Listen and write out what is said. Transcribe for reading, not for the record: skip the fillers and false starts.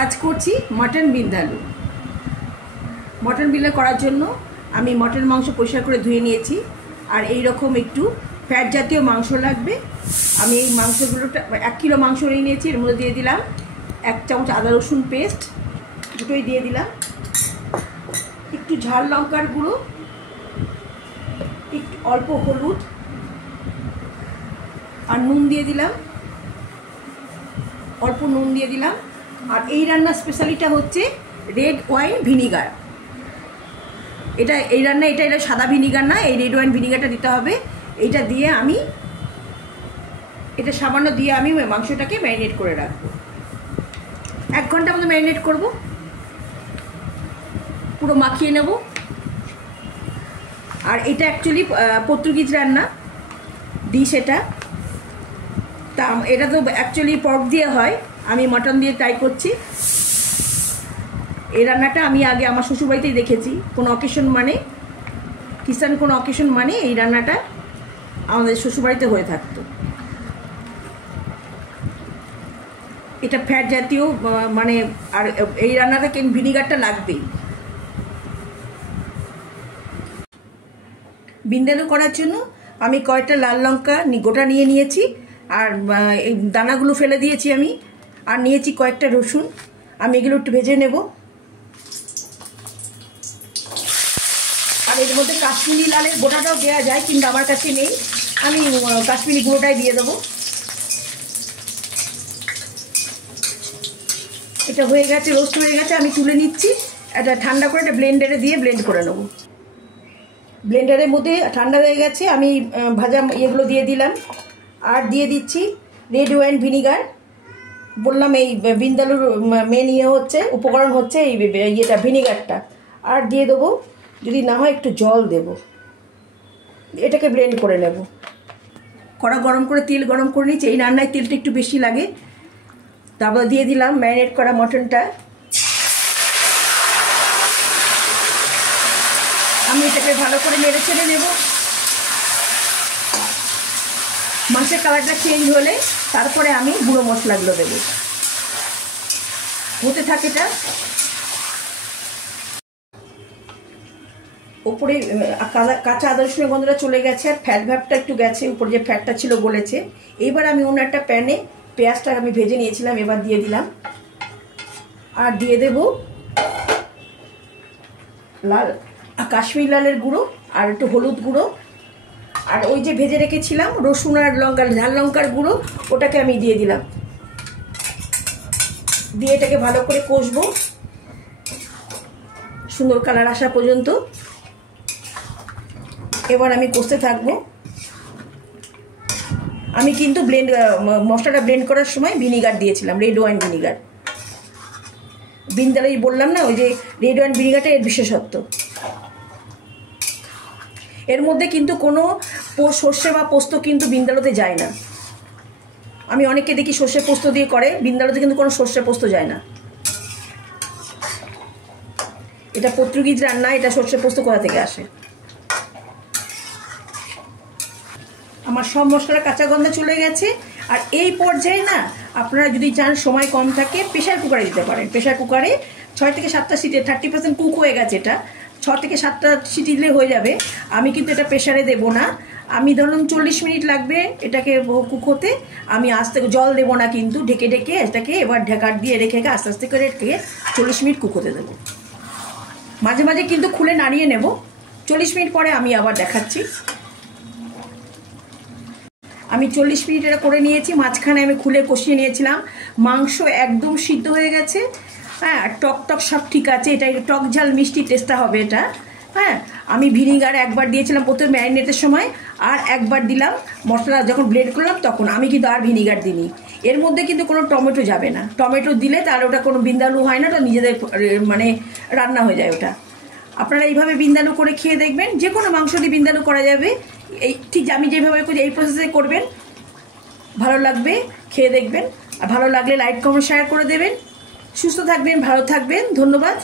आज করছি mutton বিন্দালু। Mutton বিন্দালু করার জন্য আমি মটন মাংস পরিষ্কার করে ধুয়ে নিয়েছি আর এই রকম একটু ফ্যাট জাতীয় মাংস লাগবে। আমি এই মাংসগুলোটা 1 কিলো মাংস নিয়েছি, এর মধ্যে দিয়ে দিলাম 1 চামচ আদা রসুন পেস্ট, দুটোই দিয়ে দিলাম, একটু ঝাল লঙ্কার গুঁড়ো, একটু অল্প হলুদ আর নুন দিয়ে দিলাম, অল্প নুন দিয়ে দিলাম। আর এই রান্নার স্পেশালিটা হচ্ছে রেড ওয়াইন ভিনিগার। এটা এই রান্না এটা সাদা ভিনিগার না, এই রেড ওয়াইন ভিনিগারটা দিতে হবে। এইটা দিয়ে আমি এটা সামান্য দিয়ে আমি মাংসটাকে ম্যারিনেট করে রাখবো। 1 ঘন্টার মতো ম্যারিনেট করব, পুরো মাখিয়ে নেব। আর এটা অ্যাকচুয়ালি পর্তুগিজ রান্না ডিশ এটা, তা এটা তো অ্যাকচুয়ালি পর্ক দিয়ে হয়, আমি মটন দিয়ে ট্রাই করছি। এই রান্নাটা আমি আগে আমার শ্বশুরবাড়িতেই দেখেছি, কোনো অকেশন মানে খ্রিস্টান কোনো অকেশন মানে এই রান্নাটা আমাদের শ্বশুরবাড়িতে হয়ে থাকতো। এটা ফ্যাট জাতীয় মানে, আর এই রান্নাটা ভিনিগারটা লাগবেই। বিন্দালু করার জন্য আমি কয়েকটা লাল লঙ্কা গোটা নিয়ে নিয়েছি আর এই দানাগুলো ফেলে দিয়েছি আমি, আর নিয়েছি কয়েকটা রসুন। আমি এগুলো একটু ভেজে নেব। আর এর মধ্যে কাশ্মীরি লালের গোটাটাও দেওয়া যায়, কিন্তু আমার কাছে নেই, আমি কাশ্মীরি গুঁড়োটাই দিয়ে দেবো। এটা হয়ে গেছে, রোস্ট হয়ে গেছে, আমি তুলে নিচ্ছি। এটা ঠান্ডা করে এটা ব্লেন্ডারে দিয়ে ব্লেন্ড করে নেব। ব্লেন্ডারের মধ্যে ঠান্ডা হয়ে গেছে, আমি ভাজা ইয়েগুলো দিয়ে দিলাম আর দিয়ে দিচ্ছি রেড ওয়াইন ভিনিগার। বললাম এই বিন্দালুর মেন ইয়ে হচ্ছে, উপকরণ হচ্ছে এই ইয়েটা ভিনিগারটা। আর দিয়ে দেবো, যদি না হয় একটু জল দেব, এটাকে ব্লেন্ড করে নেব। কড়া গরম করে তেল গরম করে নিচ্ছি, এই রান্নায় তেলটা একটু বেশি লাগে। তারপর দিয়ে দিলাম ম্যারিনেট করা মটনটা। আমি এটাকে ভালো করে নেড়ে ছেড়ে নেব। মাংসের কালারটা চেঞ্জ হলে তারপরে আমি গুঁড়ো মশলাগুলো দেবো। হতে থাকে এটা। ওপরে কাঁচা আদা রসুনের গন্ধটা চলে গেছে আর ফ্যাট ভাবটা একটু গেছে, উপরে যে ফ্যাটটা ছিল গলেছে। এইবার আমি অন্য একটা প্যানে পেঁয়াজটা আমি ভেজে নিয়েছিলাম, এবার দিয়ে দিলাম। আর দিয়ে দেব লাল কাশ্মীরি লালের গুঁড়ো আর একটু হলুদ গুঁড়ো, আর ওই যে ভেজে রেখেছিলাম রসুন আর লঙ্কা ঝাল লঙ্কার গুঁড়ো, ওটাকে আমি দিয়ে দিলাম। দিয়ে এটাকে ভালো করে কষবো সুন্দর কালার আসা পর্যন্ত। এবার আমি কষতে থাকবো। আমি কিন্তু মশলাটা ব্লেন্ড করার সময় ভিনিগার দিয়েছিলাম, রেড ওয়াইন ভিনিগার। বিন্দালু বললাম না, ওই যে রেড ওয়াইন ভিনিগারটা এর বিশেষত্ব। এর মধ্যে কিন্তু কোনো সর্ষে বা পোস্ত কিন্তু বিন্দালুতে যায় না। আমি অনেকে দেখি সর্ষে পোস্ত দিয়ে করে, বিন্দালুতে কিন্তু কোনো সর্ষে পোস্ত যায় না। এটা পর্তুগিজ রান্না, এটা সর্ষে পোস্ত কোথা থেকে আসে? আমার সব মশলার কাঁচা গন্ধ চলে গেছে। আর এই পর্যায়ে না, আপনারা যদি চান সময় কম থাকে প্রেশার কুকারে দিতে পারেন। প্রেশার কুকারে 6 থেকে 7টা সিটি, 30% কুক হয়ে গেছে, এটা 6 থেকে 7টা সিটি দিলে হয়ে যাবে। আমি কিন্তু এটা প্রেশারে দেব না, আমি ধরুন 40 মিনিট লাগবে এটাকে কুক হতে। আমি আস্তে জল দেবো না, কিন্তু ঢেকে ঢেকে এটাকে এবার ঢাকা দিয়ে রেখে আস্তে আস্তে করে রেখে 40 মিনিট কুক হতে দেবো। মাঝে মাঝে কিন্তু খুলে নাড়িয়ে নেব। 40 মিনিট পরে আমি আবার দেখাচ্ছি। আমি 40 মিনিট এটা করে নিয়েছি, মাঝখানে আমি খুলে কষিয়ে নিয়েছিলাম। মাংস একদম সিদ্ধ হয়ে গেছে, হ্যাঁ, টক টক সব ঠিক আছে। এটা টক ঝাল মিষ্টি টেস্টটা হবে এটা, হ্যাঁ। আমি ভিনিগার একবার দিয়েছিলাম প্রথমে ম্যারিনেটের সময়, আর একবার দিলাম মশলা যখন ব্লেন্ড করলাম তখন। আমি কিন্তু আর ভিনিগার দিইনি। এর মধ্যে কিন্তু কোনো টমেটো যাবে না, টমেটো দিলে তাহলে ওটা কোনো বিন্দালু হয় না, ওটা নিজেদের মানে রান্না হয়ে যায় ওটা। আপনারা এইভাবে বিন্দালু করে খেয়ে দেখবেন, যে কোনো মাংস দিয়ে বিন্দালু করা যাবে। এই ঠিক আমি যেভাবে করি এই প্রসেসে করবেন, ভালো লাগবে, খেয়ে দেখবেন। আর ভালো লাগলে লাইক কমেন্ট শেয়ার করে দেবেন। সুস্থ থাকবেন, ভালো থাকবেন, ধন্যবাদ।